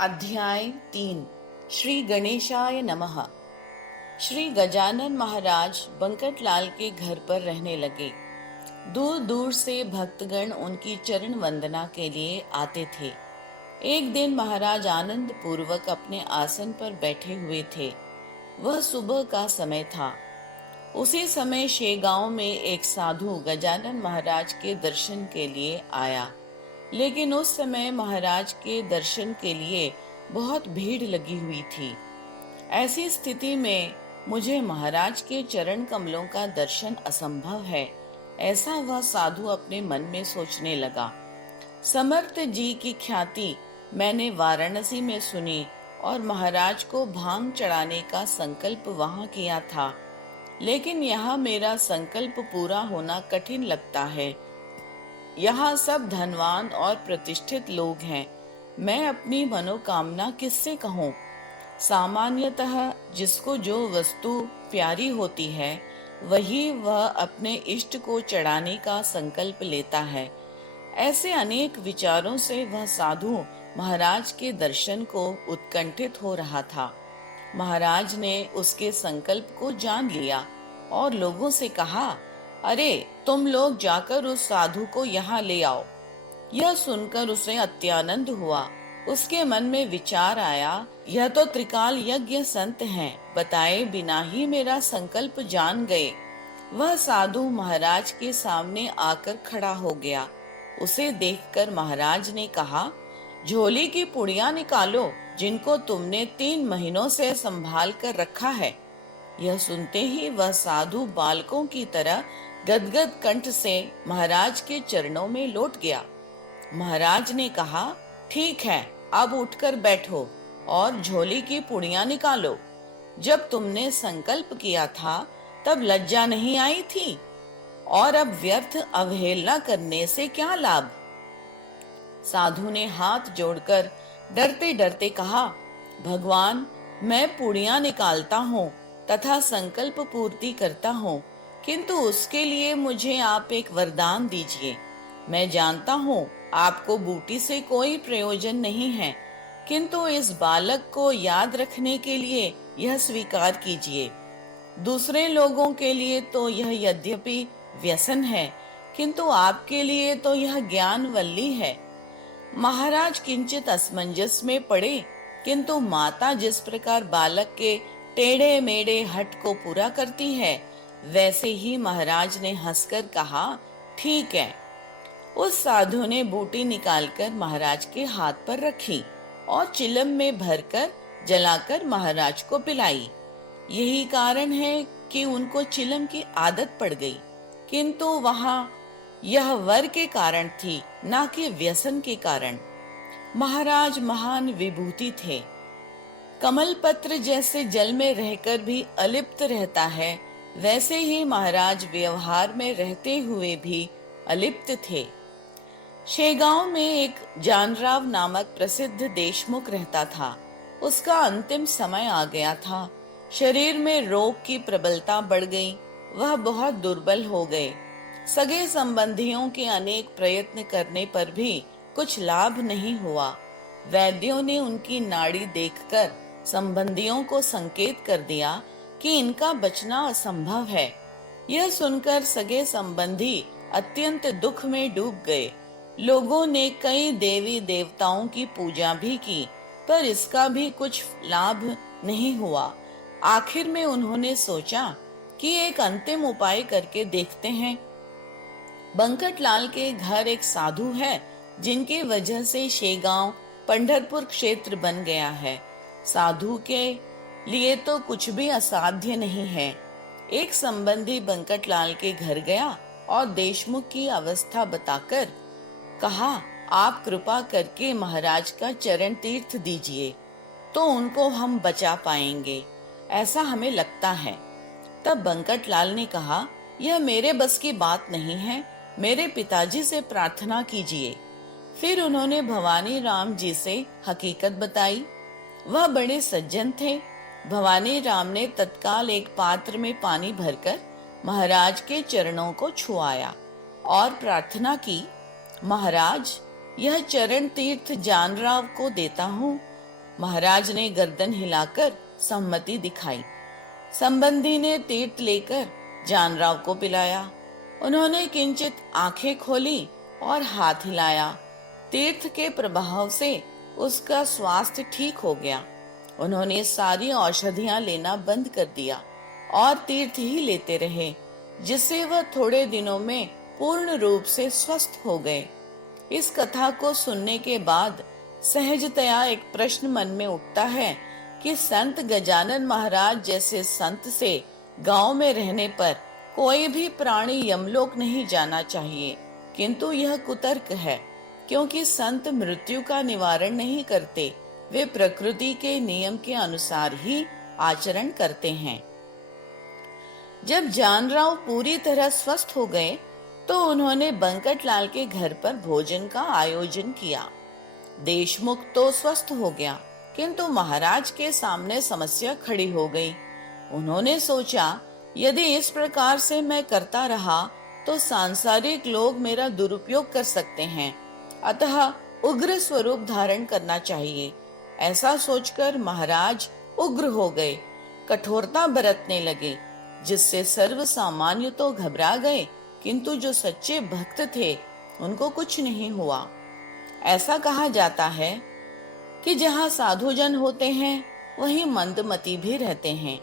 अध्याय 3। श्री गणेशाय नमः। श्री गजानन महाराज बंकटलाल के घर पर रहने लगे। दूर दूर से भक्तगण उनकी चरण वंदना के लिए आते थे। एक दिन महाराज आनंद पूर्वक अपने आसन पर बैठे हुए थे। वह सुबह का समय था। उसी समय शेगांव में एक साधु गजानन महाराज के दर्शन के लिए आया, लेकिन उस समय महाराज के दर्शन के लिए बहुत भीड़ लगी हुई थी। ऐसी स्थिति में मुझे महाराज के चरण कमलों का दर्शन असंभव है, ऐसा वह साधु अपने मन में सोचने लगा। समर्थ जी की ख्याति मैंने वाराणसी में सुनी और महाराज को भांग चढ़ाने का संकल्प वहां किया था, लेकिन यहाँ मेरा संकल्प पूरा होना कठिन लगता है। यहाँ सब धनवान और प्रतिष्ठित लोग हैं। मैं अपनी मनोकामना किससे कहूँ? सामान्यतः जिसको जो वस्तु प्यारी होती है वही वह अपने इष्ट को चढ़ाने का संकल्प लेता है। ऐसे अनेक विचारों से वह साधु महाराज के दर्शन को उत्कंठित हो रहा था। महाराज ने उसके संकल्प को जान लिया और लोगों से कहा, अरे तुम लोग जाकर उस साधु को यहाँ ले आओ। यह सुनकर उसे अत्यानंद हुआ। उसके मन में विचार आया, यह तो त्रिकाल यज्ञ संत हैं, बताए बिना ही मेरा संकल्प जान गए। वह साधु महाराज के सामने आकर खड़ा हो गया। उसे देखकर महाराज ने कहा, झोली की पुड़िया निकालो जिनको तुमने 3 महीनों से संभाल कर रखा है। यह सुनते ही वह साधु बालकों की तरह गदगद कंठ से महाराज के चरणों में लौट गया। महाराज ने कहा, ठीक है, अब उठकर बैठो और झोली की पुड़िया निकालो। जब तुमने संकल्प किया था तब लज्जा नहीं आई थी, और अब व्यर्थ अवहेलना करने से क्या लाभ? साधु ने हाथ जोड़कर डरते डरते कहा, भगवान, मैं पुड़िया निकालता हूँ तथा संकल्प पूर्ति करता हूँ, किंतु उसके लिए मुझे आप एक वरदान दीजिए। मैं जानता हूँ आपको बूटी से कोई प्रयोजन नहीं है, किंतु इस बालक को याद रखने के लिए यह स्वीकार कीजिए। दूसरे लोगों के लिए तो यह यद्यपि व्यसन है, किंतु आपके लिए तो यह ज्ञान वल्ली है। महाराज किंचित असमंजस में पड़े, किंतु माता जिस प्रकार बालक के टेढ़े मेढ़े हट को पूरा करती है, वैसे ही महाराज ने हंसकर कहा, ठीक है। उस साधु ने बूटी निकालकर महाराज के हाथ पर रखी और चिलम में भरकर जलाकर महाराज को पिलाई। यही कारण है कि उनको चिलम की आदत पड़ गई, किंतु वहां यह वर के कारण थी, ना कि व्यसन के कारण। महाराज महान विभूति थे। कमल पत्र जैसे जल में रहकर भी अलिप्त रहता है, वैसे ही महाराज व्यवहार में रहते हुए भी अलिप्त थे। शेगांव में एक जानराव नामक प्रसिद्ध देशमुख रहता था। उसका अंतिम समय आ गया था। शरीर में रोग की प्रबलता बढ़ गई। वह बहुत दुर्बल हो गए। सगे संबंधियों के अनेक प्रयत्न करने पर भी कुछ लाभ नहीं हुआ। वैद्यों ने उनकी नाड़ी देखकर संबंधियों को संकेत कर दिया कि इनका बचना असंभव है। यह सुनकर सगे संबंधी अत्यंत दुख में डूब गए। लोगों ने कई देवी देवताओं की पूजा भी की, पर इसका भी कुछ लाभ नहीं हुआ। आखिर में उन्होंने सोचा कि एक अंतिम उपाय करके देखते हैं। बंकटलाल के घर एक साधु है, जिनकी वजह से शेगांव पंढरपुर क्षेत्र बन गया है। साधु के लिए तो कुछ भी असाध्य नहीं है। एक संबंधी बंकटलाल के घर गया और देशमुख की अवस्था बताकर कहा, आप कृपा करके महाराज का चरण तीर्थ दीजिए, तो उनको हम बचा पाएंगे, ऐसा हमें लगता है। तब बंकटलाल ने कहा, यह मेरे बस की बात नहीं है, मेरे पिताजी से प्रार्थना कीजिए। फिर उन्होंने भवानी राम जी से हकीकत बताई। वह बड़े सज्जन थे। भवानी राम ने तत्काल एक पात्र में पानी भरकर महाराज के चरणों को छुआया और प्रार्थना की, महाराज, यह चरण तीर्थ जानराव को देता हूँ। महाराज ने गर्दन हिलाकर सम्मति दिखाई। संबंधी ने तीर्थ लेकर जानराव को पिलाया। उन्होंने किंचित आंखें खोली और हाथ हिलाया। तीर्थ के प्रभाव से उसका स्वास्थ्य ठीक हो गया। उन्होंने सारी औषधियां लेना बंद कर दिया और तीर्थ ही लेते रहे, जिससे वह थोड़े दिनों में पूर्ण रूप से स्वस्थ हो गए। इस कथा को सुनने के बाद सहजतया एक प्रश्न मन में उठता है कि संत गजानन महाराज जैसे संत से गांव में रहने पर कोई भी प्राणी यमलोक नहीं जाना चाहिए, किंतु यह कुतर्क है, क्योंकि संत मृत्यु का निवारण नहीं करते, वे प्रकृति के नियम के अनुसार ही आचरण करते हैं। जब जानराव पूरी तरह स्वस्थ हो गए तो उन्होंने बंकटलाल के घर पर भोजन का आयोजन किया। देशमुख तो स्वस्थ हो गया, किंतु महाराज के सामने समस्या खड़ी हो गई। उन्होंने सोचा, यदि इस प्रकार से मैं करता रहा तो सांसारिक लोग मेरा दुरुपयोग कर सकते हैं, अतः उग्र स्वरूप धारण करना चाहिए। ऐसा सोचकर महाराज उग्र हो गए, कठोरता बरतने लगे, जिससे सर्व सामान्य तो घबरा गए, किंतु जो सच्चे भक्त थे उनको कुछ नहीं हुआ। ऐसा कहा जाता है कि जहाँ साधुजन होते हैं वहीं मंदमती भी रहते हैं।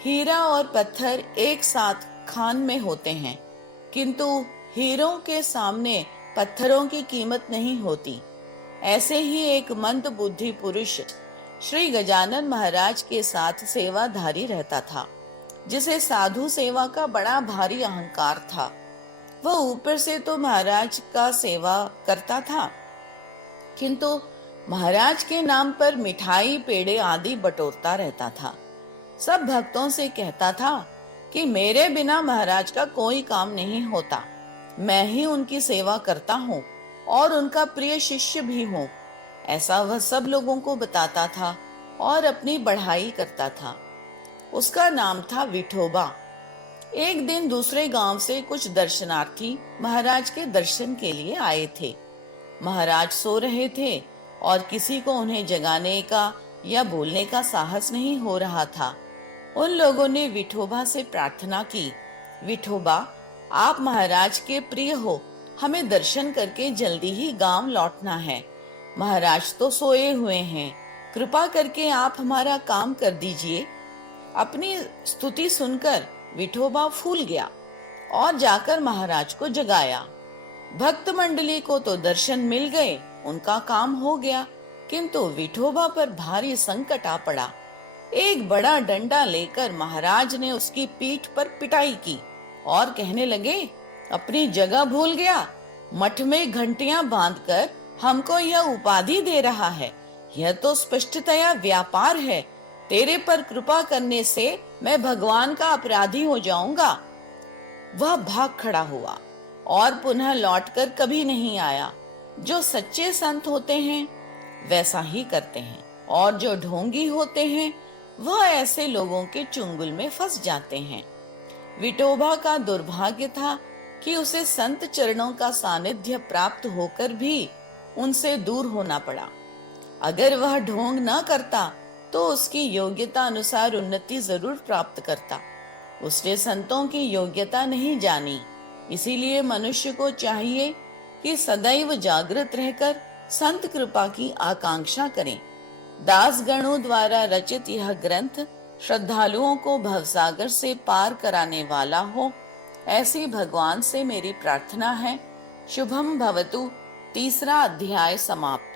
हीरा और पत्थर एक साथ खान में होते हैं, किंतु हीरों के सामने पत्थरों की कीमत नहीं होती। ऐसे ही एक मंद बुद्धि पुरुष श्री गजानन महाराज के साथ सेवाधारी रहता था, जिसे साधु सेवा का बड़ा भारी अहंकार था। वह ऊपर से तो महाराज का सेवा करता था, किंतु महाराज के नाम पर मिठाई पेड़े आदि बटोरता रहता था। सब भक्तों से कहता था कि मेरे बिना महाराज का कोई काम नहीं होता, मैं ही उनकी सेवा करता हूँ और उनका प्रिय शिष्य भी हूँ। ऐसा वह सब लोगों को बताता था और अपनी बढ़ाई करता था। उसका नाम था विठोबा। एक दिन दूसरे गांव से कुछ दर्शनार्थी महाराज के दर्शन के लिए आए थे। महाराज सो रहे थे और किसी को उन्हें जगाने का या बोलने का साहस नहीं हो रहा था। उन लोगों ने विठोबा से प्रार्थना की, विठोबा, आप महाराज के प्रिय हो, हमें दर्शन करके जल्दी ही गांव लौटना है। महाराज तो सोए हुए हैं, कृपा करके आप हमारा काम कर दीजिए। अपनी स्तुति सुनकर विठोबा फूल गया और जाकर महाराज को जगाया। भक्त मंडली को तो दर्शन मिल गए, उनका काम हो गया, किंतु विठोबा पर भारी संकट आ पड़ा। एक बड़ा डंडा लेकर महाराज ने उसकी पीठ पर पिटाई की और कहने लगे, अपनी जगह भूल गया, मठ में घंटियां बांधकर हमको यह उपाधि दे रहा है, यह तो स्पष्टतया व्यापार है। तेरे पर कृपा करने से मैं भगवान का अपराधी हो जाऊंगा। वह भाग खड़ा हुआ और पुनः लौटकर कभी नहीं आया। जो सच्चे संत होते हैं वैसा ही करते हैं, और जो ढोंगी होते हैं वह ऐसे लोगों के चुंगल में फंस जाते हैं। विठोबा का दुर्भाग्य था कि उसे संत चरणों का सानिध्य प्राप्त होकर भी उनसे दूर होना पड़ा। अगर वह ढोंग न करता तो उसकी योग्यता अनुसार उन्नति जरूर प्राप्त करता। उसने संतों की योग्यता नहीं जानी, इसीलिए मनुष्य को चाहिए कि सदैव जागृत रहकर संत कृपा की आकांक्षा करें। दास गणों द्वारा रचित यह ग्रंथ श्रद्धालुओं को भवसागर से पार कराने वाला हो, ऐसी भगवान से मेरी प्रार्थना है। शुभम भवतु। तीसरा अध्याय समाप्त।